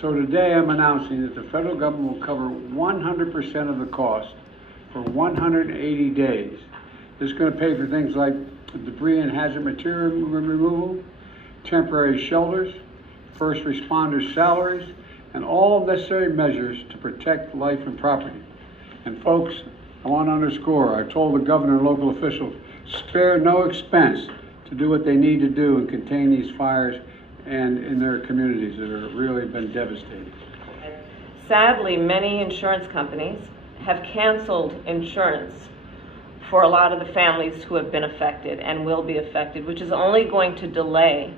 So today I'm announcing that the federal government will cover 100% of the cost for 180 days. This is going to pay for things like debris and hazard material removal, temporary shelters, first responders' salaries, and all necessary measures to protect life and property. And folks, I want to underscore, I've told the governor and local officials, spare no expense to do what they need to do and contain these fires and in their communities that have really been devastating. Sadly, many insurance companies have canceled insurance for a lot of the families who have been affected and will be affected, which is only going to delay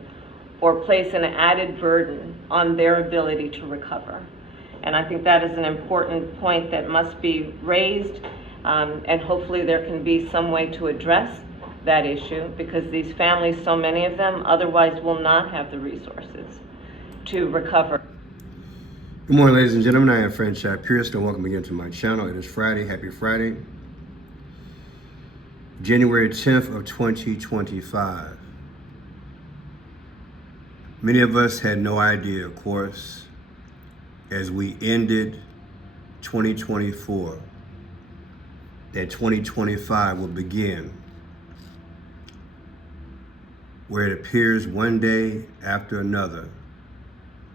or place an added burden on their ability to recover. And I think that is an important point that must be raised, and hopefully there can be some way to address that issue, because these families, so many of them, otherwise will not have the resources to recover. Good morning, ladies and gentlemen. I am Franchise Pierce, and welcome again to my channel. It is Friday. Happy Friday. January 10th of 2025. Many of us had no idea, of course, as we ended 2024, that 2025 will begin, where it appears one day after another,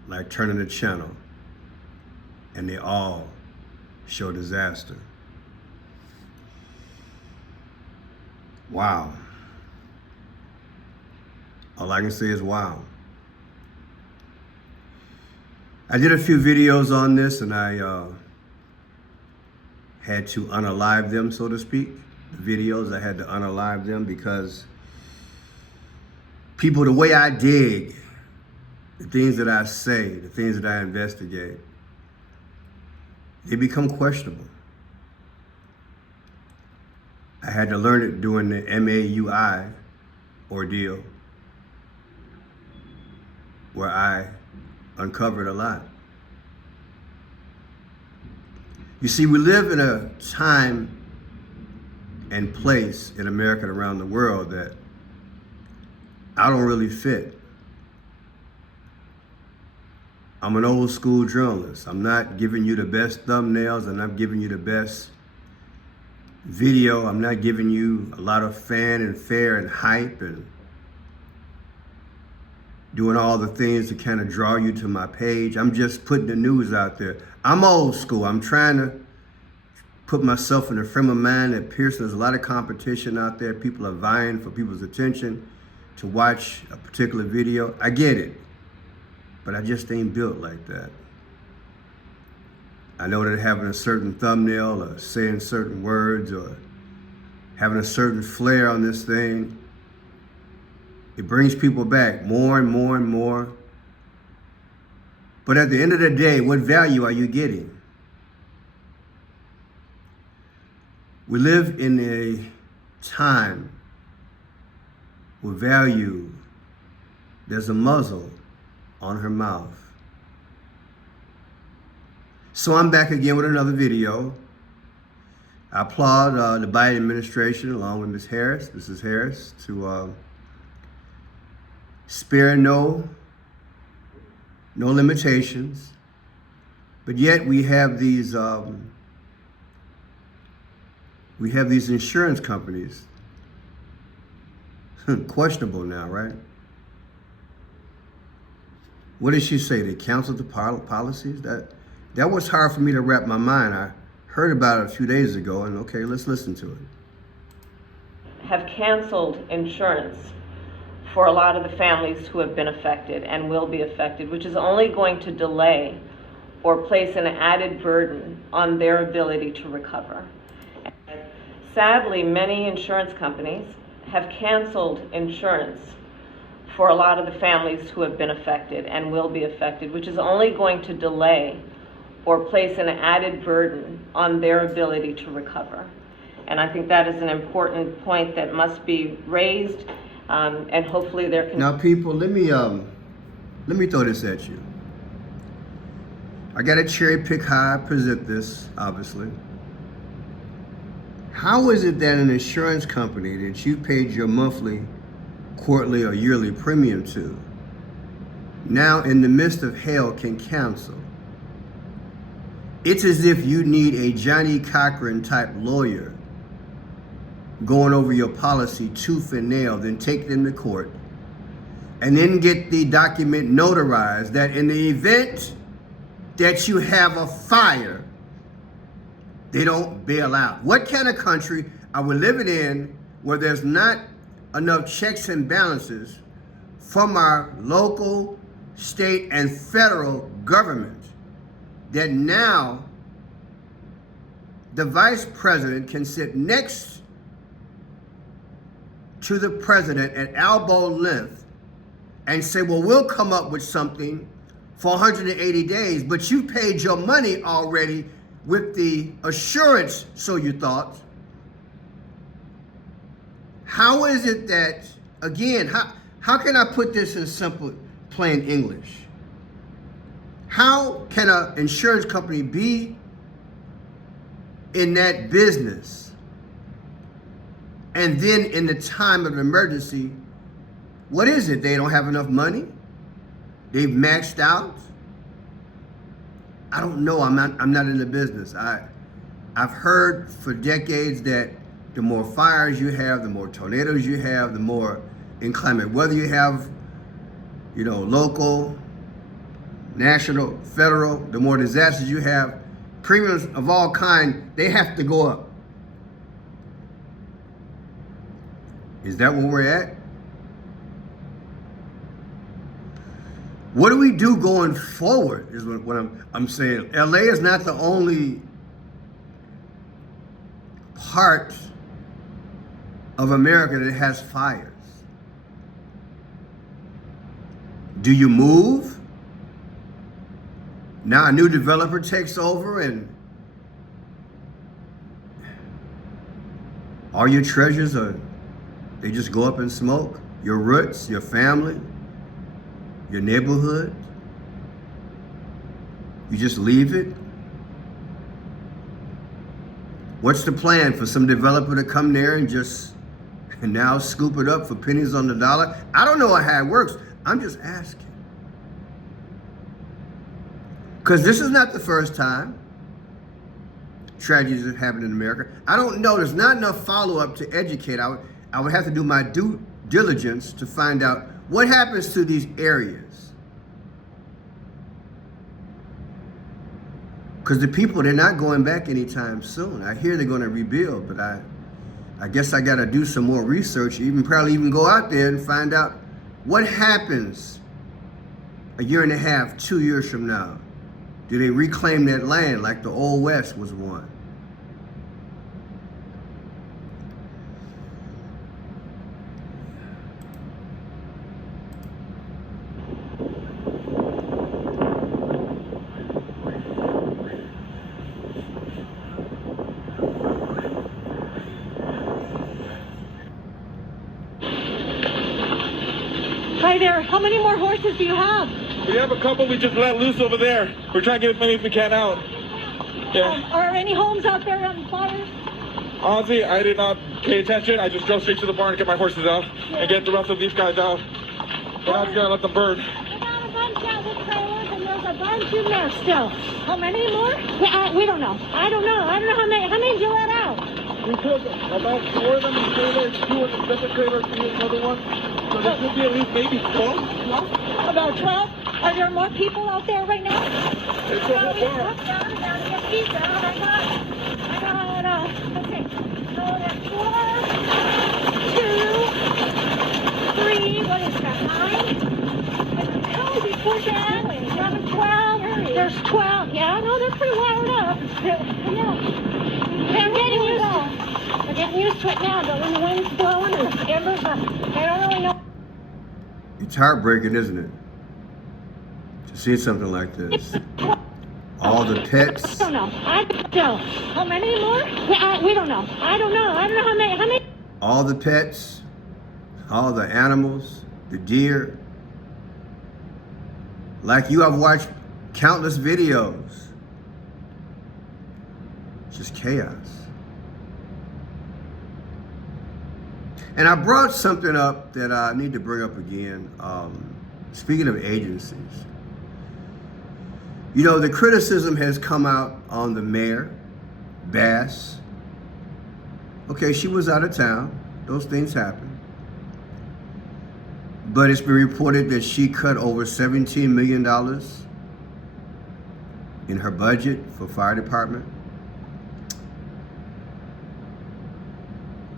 like turning the channel, and they all show disaster. Wow. All I can say is wow. I did a few videos on this, and I had to unalive them, so to speak. The videos, I had to unalive them because people, the way I dig, the things that I say, the things that I investigate, they become questionable. I had to learn it during the MAUI ordeal, where I uncovered a lot. You see, we live in a time and place in America and around the world that I don't really fit. I'm an old school journalist. I'm not giving you the best thumbnails. I'm not giving you the best video. I'm not giving you a lot of fanfare and hype and doing all the things to kind of draw you to my page. I'm just putting the news out there. I'm old school. I'm trying to put myself in a frame of mind that Pearson, there's a lot of competition out there. People are vying for people's attention to watch a particular video. I get it, but I just ain't built like that. I know that having a certain thumbnail or saying certain words or having a certain flair on this thing, it brings people back more and more and more. But at the end of the day, what value are you getting? We live in a time where value, there's a muzzle on her mouth. So I'm back again with another video. I applaud the Biden administration along with Mrs. Harris, to spare no limitations, but yet we have these insurance companies, questionable now, right? What did she say? They canceled the policies? That was hard for me to wrap my mind. I heard about it a few days ago, and okay, let's listen to it. Have canceled insurance for a lot of the families who have been affected and will be affected, which is only going to delay or place an added burden on their ability to recover. Sadly, many insurance companies have canceled insurance for a lot of the families who have been affected and will be affected, which is only going to delay or place an added burden on their ability to recover. And I think that is an important point that must be raised, and hopefully there can... Now people, let me throw this at you. I got to cherry pick how I present this, obviously. How is it that an insurance company that you paid your monthly, quarterly, or yearly premium to now in the midst of hell can cancel. It's as if you need a Johnny Cochran type lawyer going over your policy tooth and nail, then take them to court, and then get the document notarized that in the event that you have a fire, they don't bail out. What kind of country are we living in where there's not enough checks and balances from our local, state, and federal government that now the vice president can sit next to the president at elbow length and say, well, we'll come up with something for 180 days, but you paid your money already with the assurance, so you thought. How is it that, again, how can I put this in simple, plain English? How can an insurance company be in that business and then in the time of an emergency, what is it? They don't have enough money? They've maxed out? I don't know. I'm not in the business. I've heard for decades that the more fires you have, the more tornadoes you have, the more inclement weather you have, local, national, federal, the more disasters you have, premiums of all kind, they have to go up. Is that where we're at? What do we do going forward is what I'm saying. LA is not the only part of America that has fires. Do you move? Now a new developer takes over and all your treasures they just go up in smoke? Your roots, your family, your neighborhood, you just leave it? What's the plan for some developer to come there and just now scoop it up for pennies on the dollar? I don't know how it works. I'm just asking. Because this is not the first time tragedies have happened in America. I don't know. There's not enough follow-up to educate. I would have to do my due diligence to find out what happens to these areas. Because the people, they're not going back anytime soon. I hear they're going to rebuild, but I guess I got to do some more research, probably even go out there and find out what happens a year and a half, 2 years from now. Do they reclaim that land like the Old West was one? Hi there. How many more horses do you have? We have a couple we just let loose over there. We're trying to get as many as we can out. Yeah. Are any homes out there on fire? Honestly, I did not pay attention. I just drove straight to the barn to get my horses out and get the rest of these guys out. We're not gonna let them burn. I got a bunch out with trailers and there's a bunch in there still. How many more? Yeah, we don't know. I don't know how many. How many did you let out? We took about 4 of them in trailers, 2 in the separate trailers, 3 in another one. So there should be at least maybe 12. About 12? Are there more people out there right now? It's a whole barn. I got, okay. So there's 4, 2, 3, what is that, 9? How many before that? 11, 12. There's 12. Yeah, no, they're pretty wired up. Yeah. They're getting used to it. They're getting used to it now, but when the wind's blowing and the embers are, they don't really know. It's heartbreaking, isn't it? To see something like this. All the pets. I don't know. I don't know. How many more? Yeah, we don't know. I don't know. I don't know how many. How many? All the pets, all the animals, the deer. Like you, I've watched countless videos. It's just chaos. And I brought something up that I need to bring up again. speaking of agencies, you know, the criticism has come out on the mayor, Bass. Okay, she was out of town. Those things happen. But it's been reported that she cut over $17 million in her budget for fire department.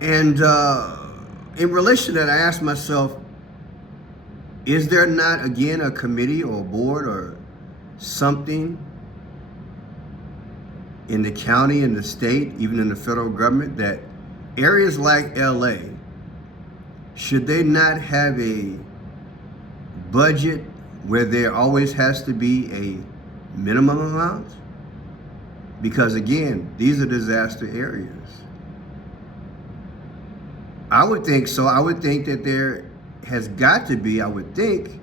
And in relation to that, I asked myself, is there not, again, a committee or a board or something in the county, in the state, even in the federal government, that areas like LA, should they not have a budget where there always has to be a minimum amount? Because again, these are disaster areas. I would think so. I would think that there has got to be, I would think,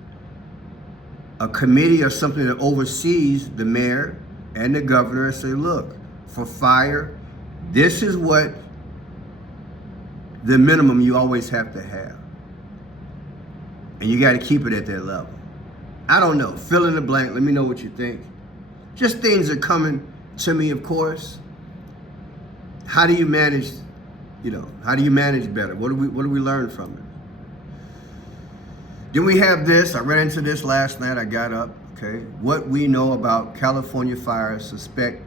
a committee or something that oversees the mayor and the governor and say, look, for fire, this is what the minimum you always have to have. And you got to keep it at that level. I don't know. Fill in the blank. Let me know what you think. Just things are coming to me, of course. How do you manage, how do you manage better? What do we learn from it? Then we have this. I ran into this last night. I got up, okay? What we know about California fires suspect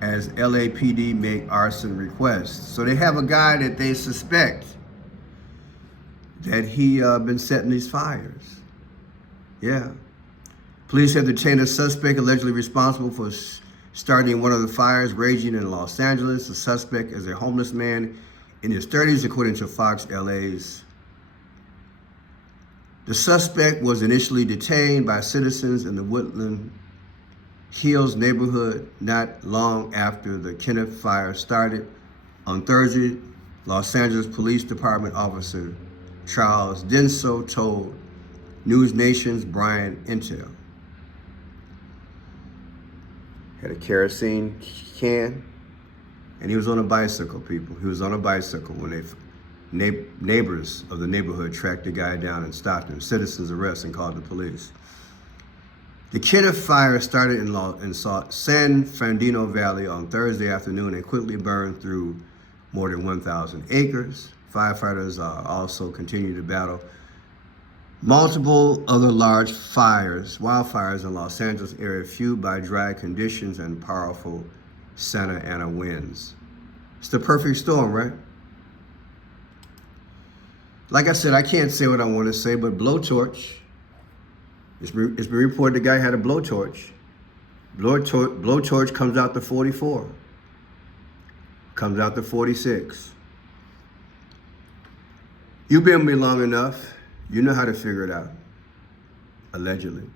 as LAPD make arson requests. So they have a guy that they suspect that he been setting these fires. Yeah. Police have detained a suspect allegedly responsible for starting one of the fires raging in Los Angeles. The suspect is a homeless man in his 30s, according to Fox LA's. The suspect was initially detained by citizens in the Woodland Hills neighborhood not long after the Kenneth fire started. On Thursday, Los Angeles Police Department officer Charles Denso told News Nation's Brian Intel. Had a kerosene can, and he was on a bicycle, people. He was on a bicycle when neighbors of the neighborhood tracked the guy down and stopped him. Citizens arrested and called the police. The Kenneth fire started in San Fernando Valley on Thursday afternoon and quickly burned through more than 1,000 acres. Firefighters also continue to battle multiple other large wildfires in Los Angeles area, fueled by dry conditions and powerful Santa Ana winds. It's the perfect storm, right? Like I said, I can't say what I want to say, but blowtorch. It's been reported the guy had a blowtorch. Blowtorch comes out to 44. Comes out to 46. You've been with me long enough. You know how to figure it out. Allegedly.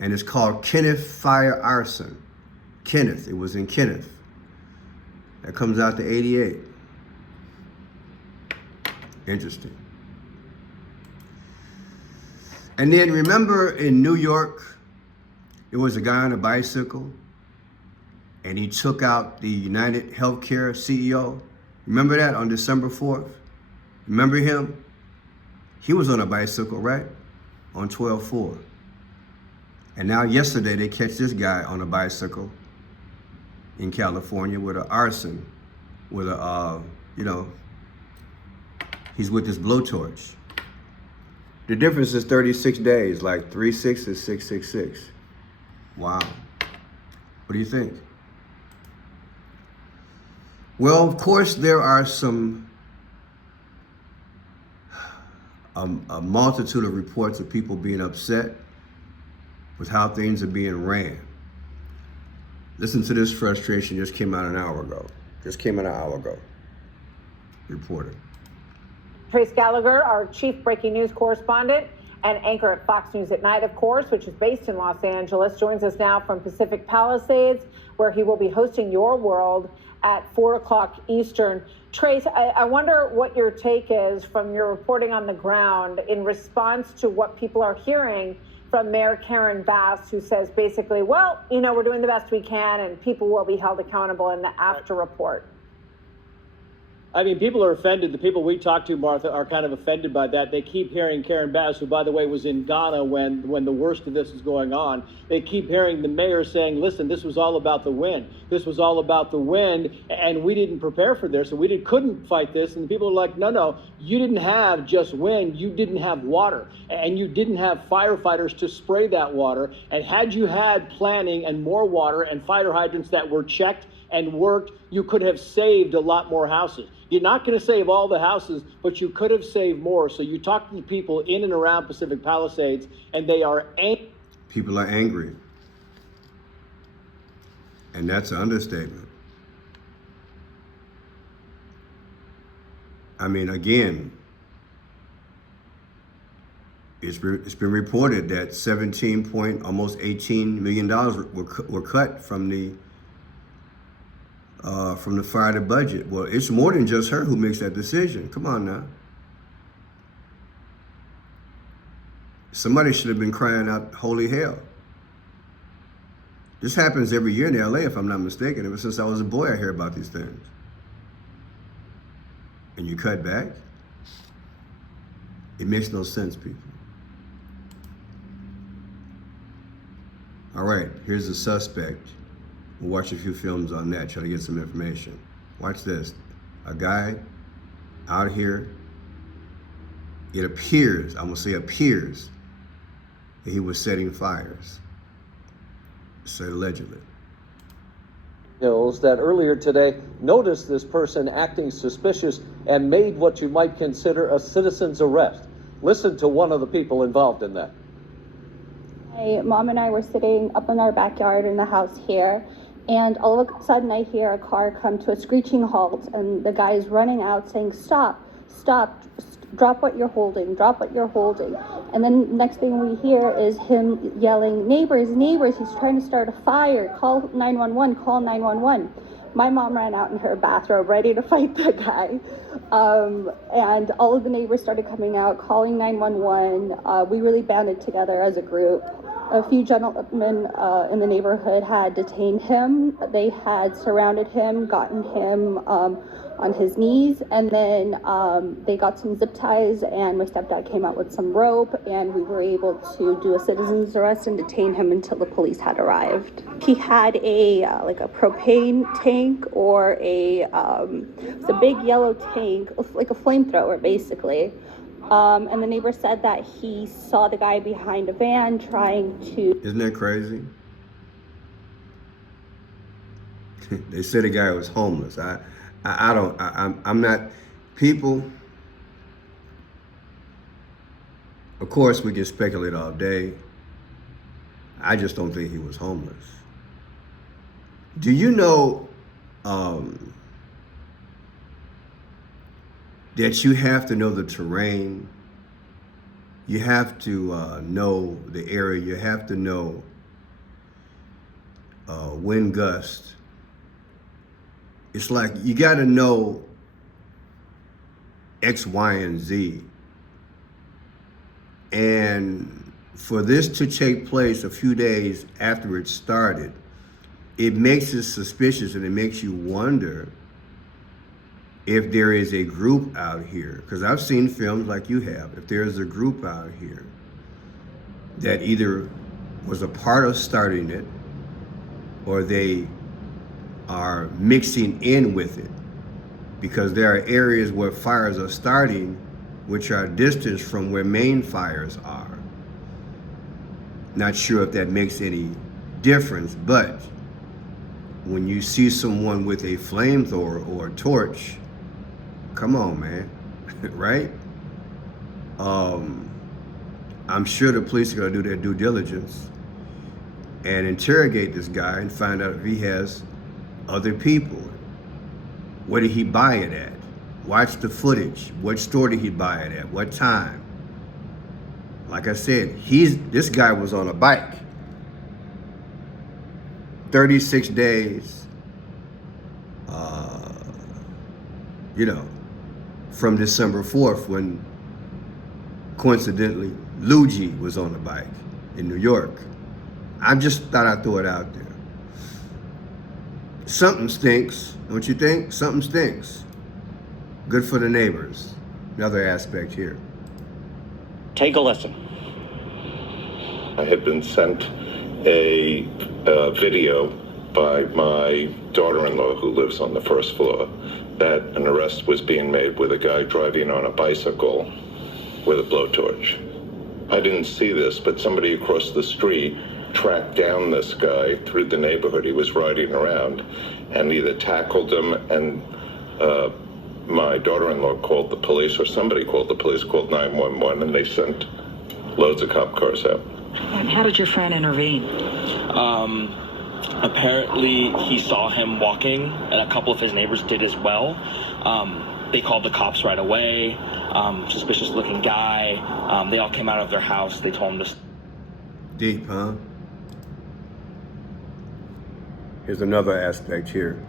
And it's called Kenneth Fire Arson. Kenneth, it was in Kenneth. That comes out to 88. Interesting. And then remember in New York, there was a guy on a bicycle and he took out the United Healthcare CEO. Remember that on December 4th? Remember him? He was on a bicycle, right? On 12/4. And now yesterday they catch this guy on a bicycle in California with an arson, with a, he's with this blowtorch. The difference is 36 days, like 3/6 is 666. Wow. What do you think? Well, of course, there are a multitude of reports of people being upset with how things are being ran. Listen to this frustration, just came out an hour ago. Reported. Trace Gallagher, our chief breaking news correspondent and anchor at Fox News at Night, of course, which is based in Los Angeles, joins us now from Pacific Palisades, where he will be hosting Your World at 4 o'clock Eastern. Trace, I wonder what your take is from your reporting on the ground in response to what people are hearing from Mayor Karen Bass, who says basically, well, we're doing the best we can and people will be held accountable in the after report. I mean, people are offended. The people we talk to, Martha, are kind of offended by that. They keep hearing Karen Bass, who, by the way, was in Ghana when the worst of this is going on. They keep hearing the mayor saying, listen, this was all about the wind. This was all about the wind, and we didn't prepare for this, and we couldn't fight this. And the people are like, no, you didn't have just wind. You didn't have water, and you didn't have firefighters to spray that water. And had you had planning and more water and fire hydrants that were checked and worked, you could have saved a lot more houses. You're not going to save all the houses, but you could have saved more. So you talk to the people in and around Pacific Palisades, and they are angry. People are angry. And that's an understatement. I mean, again, it's been reported that almost $18 million were cut from the fire budget. Well, it's more than just her who makes that decision. Come on now. Somebody should have been crying out, holy hell. This happens every year in LA, if I'm not mistaken. Ever since I was a boy, I hear about these things. And you cut back? It makes no sense, people. All right, here's the suspect. We'll watch a few films on that, try to get some information. Watch this. A guy out here, it appears, I'm gonna say appears, that he was setting fires. Said allegedly. Hills that earlier today noticed this person acting suspicious and made what you might consider a citizen's arrest. Listen to one of the people involved in that. My mom and I were sitting up in our backyard in the house here, and all of a sudden I hear a car come to a screeching halt, and the guy is running out saying, stop, drop what you're holding, drop what you're holding. And then next thing we hear is him yelling, neighbors, he's trying to start a fire, call 911, call 911. My mom ran out in her bathrobe ready to fight the guy. And all of the neighbors started coming out, calling 911. We really banded together as a group. A few gentlemen in the neighborhood had detained him. They had surrounded him, gotten him on his knees, and then they got some zip ties, and my stepdad came out with some rope, and we were able to do a citizen's arrest and detain him until the police had arrived. He had a like a propane tank, or it's a big yellow tank, like a flamethrower basically. And the neighbor said that he saw the guy behind a van trying to... Isn't that crazy? They said the guy was homeless. I'm not, people, of course we can speculate all day. I just don't think he was homeless. Do you know that you have to know the terrain? You have to know the area. You have to know wind gust. It's like you got to know X, Y, and Z. And for this to take place a few days after it started, it makes it suspicious, and it makes you wonder if there is a group out here, because I've seen films like you have, if there's a group out here that either was a part of starting it or they are mixing in with it, because there are areas where fires are starting which are distant from where main fires are. Not sure if that makes any difference, but when you see someone with a flamethrower or a torch, come on, man, right? I'm sure the police are gonna do their due diligence and interrogate this guy and find out if he has other people. Where did he buy it at? Watch the footage. What store did he buy it at? What time? Like I said, this guy was on a bike. 36 days, from December 4th, when coincidentally Luigi was on a bike in New York. I just thought I'd throw it out there. Something stinks, don't you think? Something stinks. Good for the neighbors. Another aspect here. Take a listen. I had been sent a video by my daughter-in-law who lives on the first floor that an arrest was being made with a guy driving on a bicycle with a blowtorch. I didn't see this, but somebody across the street tracked down this guy through the neighborhood. He was riding around and either tackled him, and my daughter-in-law called the police, or somebody called the police, called 911, and they sent loads of cop cars out. And how did your friend intervene? Apparently he saw him walking, and a couple of his neighbors did as well. They called the cops right away. Suspicious looking guy. They all came out of their house. They told him to... Deep, huh? Here's another aspect here.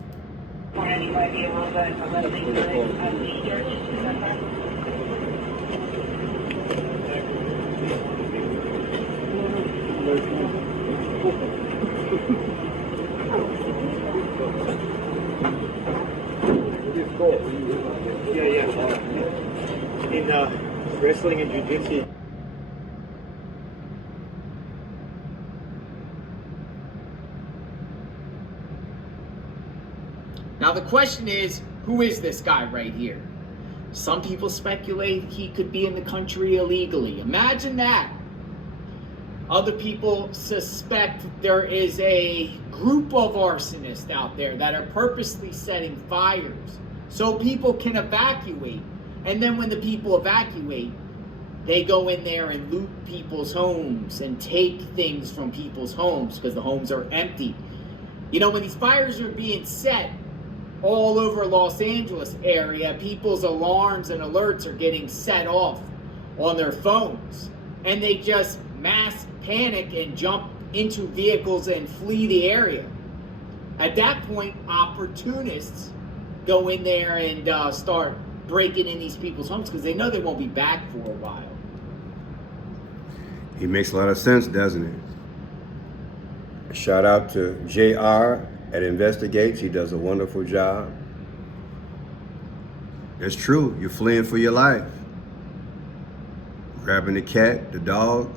In wrestling and jiu-jitsu. Now the question is, who is this guy right here? Some people speculate he could be in the country illegally. Imagine that. Other people suspect there is a group of arsonists out there that are purposely setting fires so people can evacuate. And then when the people evacuate, they go in there and loot people's homes and take things from people's homes because the homes are empty. You know, when these fires are being set all over Los Angeles area, people's alarms and alerts are getting set off on their phones. And they just mass panic and jump into vehicles and flee the area. At that point, opportunists go in there and start breaking in these people's homes because they know they won't be back for a while. He makes a lot of sense, doesn't he? Shout out to JR at Investigates. He does a wonderful job. It's true. You're fleeing for your life. Grabbing the cat, the dog.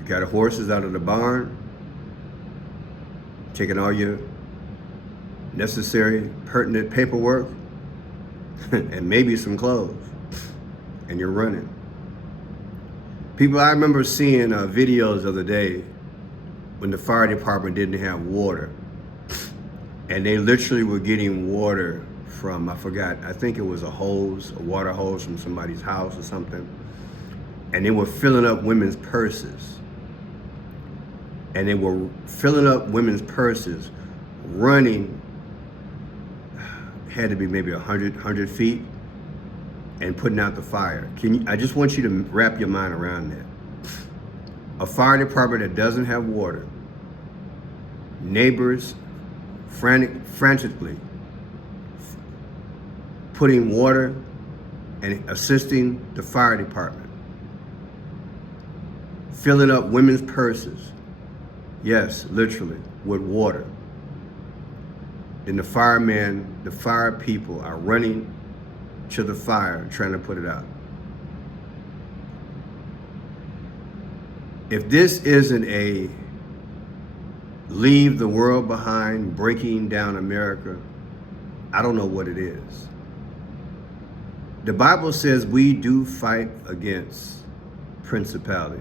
You got the horses out of the barn. Taking all your necessary, pertinent paperwork. And maybe some clothes. And you're running. People, I remember seeing videos the other day when the fire department didn't have water. And they literally were getting water from, I forgot, I think it was a hose, a water hose from somebody's house or something. And they were filling up women's purses. And they were filling up women's purses, running, had to be maybe 100 feet, and putting out the fire. I just want you to wrap your mind around that. A fire department that doesn't have water, neighbors frantically putting water and assisting the fire department, filling up women's purses, yes, literally, with water. Then the fire people are running to the fire, trying to put it out. If this isn't a leave the world behind, breaking down America, I don't know what it is. The Bible says we do fight against principalities.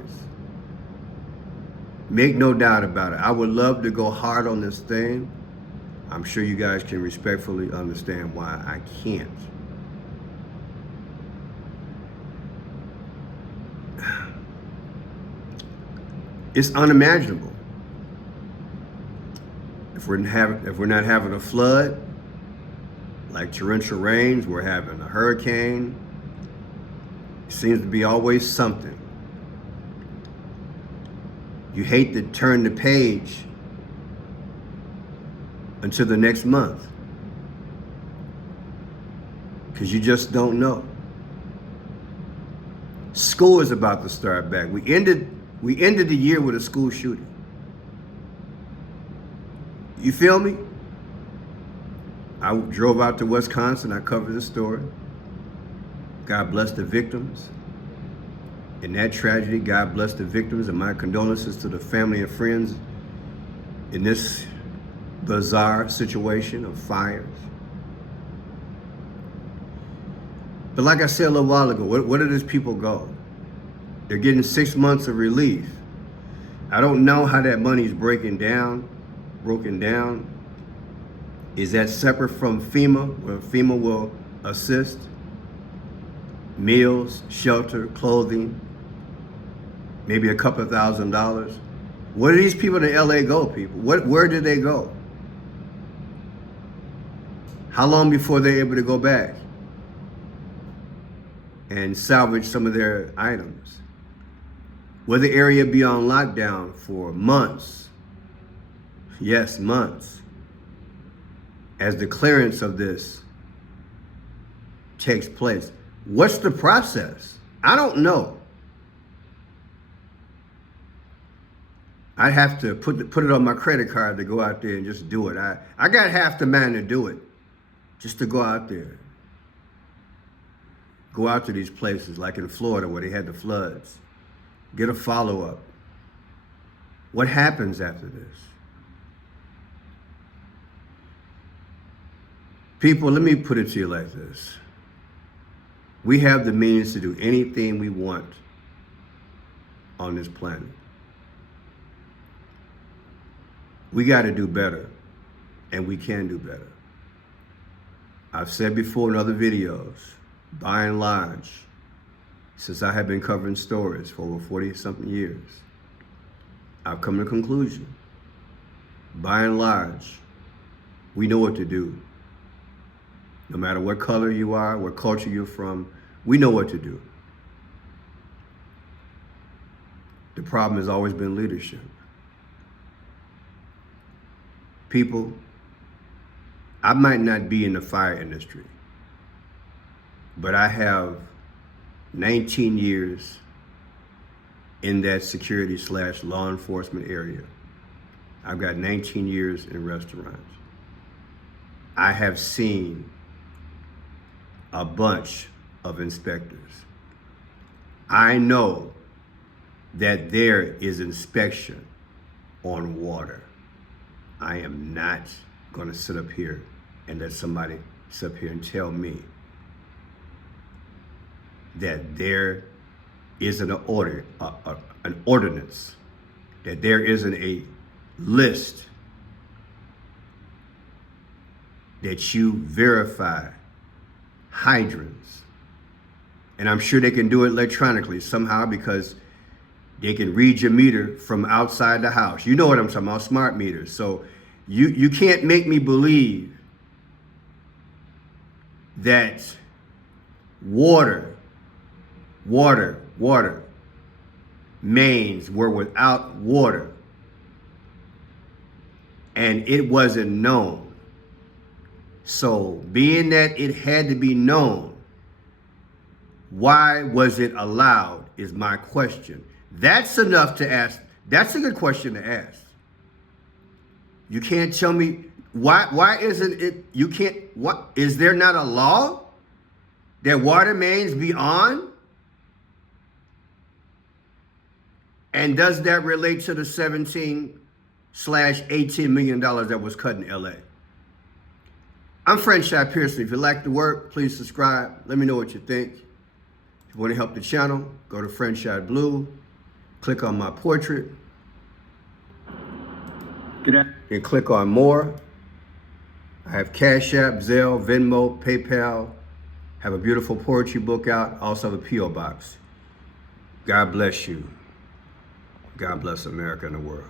Make no doubt about it. I would love to go hard on this thing. I'm sure you guys can respectfully understand why I can't. It's unimaginable. If we're not having a flood, like torrential rains, we're having a hurricane. It seems to be always something. You hate to turn the page until the next month because you just don't know. School is about to start back. We ended the year with a school shooting. You feel me? I drove out to Wisconsin. I covered the story. God bless the victims. In that tragedy, God bless the victims, and my condolences to the family and friends in this bizarre situation of fires. But like I said a little while ago, where do these people go? They're getting 6 months of relief. I don't know how that money's broken down. Is that separate from FEMA, where FEMA will assist? Meals, shelter, clothing, maybe a couple of $1,000s. Where do these people in LA go, people? Where did they go? How long before they're able to go back and salvage some of their items? Will the area be on lockdown for months? Yes, months. As the clearance of this takes place. What's the process? I don't know. I have to put it on my credit card to go out there and just do it. I got half the man to do it, just to go out there. Go out to these places like in Florida where they had the floods. Get a follow-up. What happens after this? People, let me put it to you like this. We have the means to do anything we want on this planet. We got to do better, and we can do better. I've said before in other videos, by and large, since I have been covering stories for over 40-something years, I've come to the conclusion, by and large, we know what to do. No matter what color you are, what culture you're from, we know what to do. The problem has always been leadership. People, I might not be in the fire industry, but I have 19 years in that security/law enforcement area. I've got 19 years in restaurants. I have seen a bunch of inspectors. I know that there is inspection on water. I am not going to sit up here and let somebody sit up here and tell me that there isn't an ordinance, that there isn't a list that you verify hydrants. And I'm sure they can do it electronically somehow because they can read your meter from outside the house. You know what I'm talking about, smart meters. So you can't make me believe that water mains were without water and it wasn't known. So being that it had to be known, why was it allowed is my question. That's enough to ask. That's a good question to ask. You can't tell me why isn't it, you can't, what, is there not a law that water mains be on? And does that relate to the $17/18 million that was cut in LA? I'm Franchise Pearson. If you like the work, please subscribe. Let me know what you think. If you want to help the channel, go to Franchise Blue, click on my portrait, and click on more. I have Cash App, Zelle, Venmo, PayPal. Have a beautiful poetry book out. Also have a P.O. box. God bless you. God bless America and the world.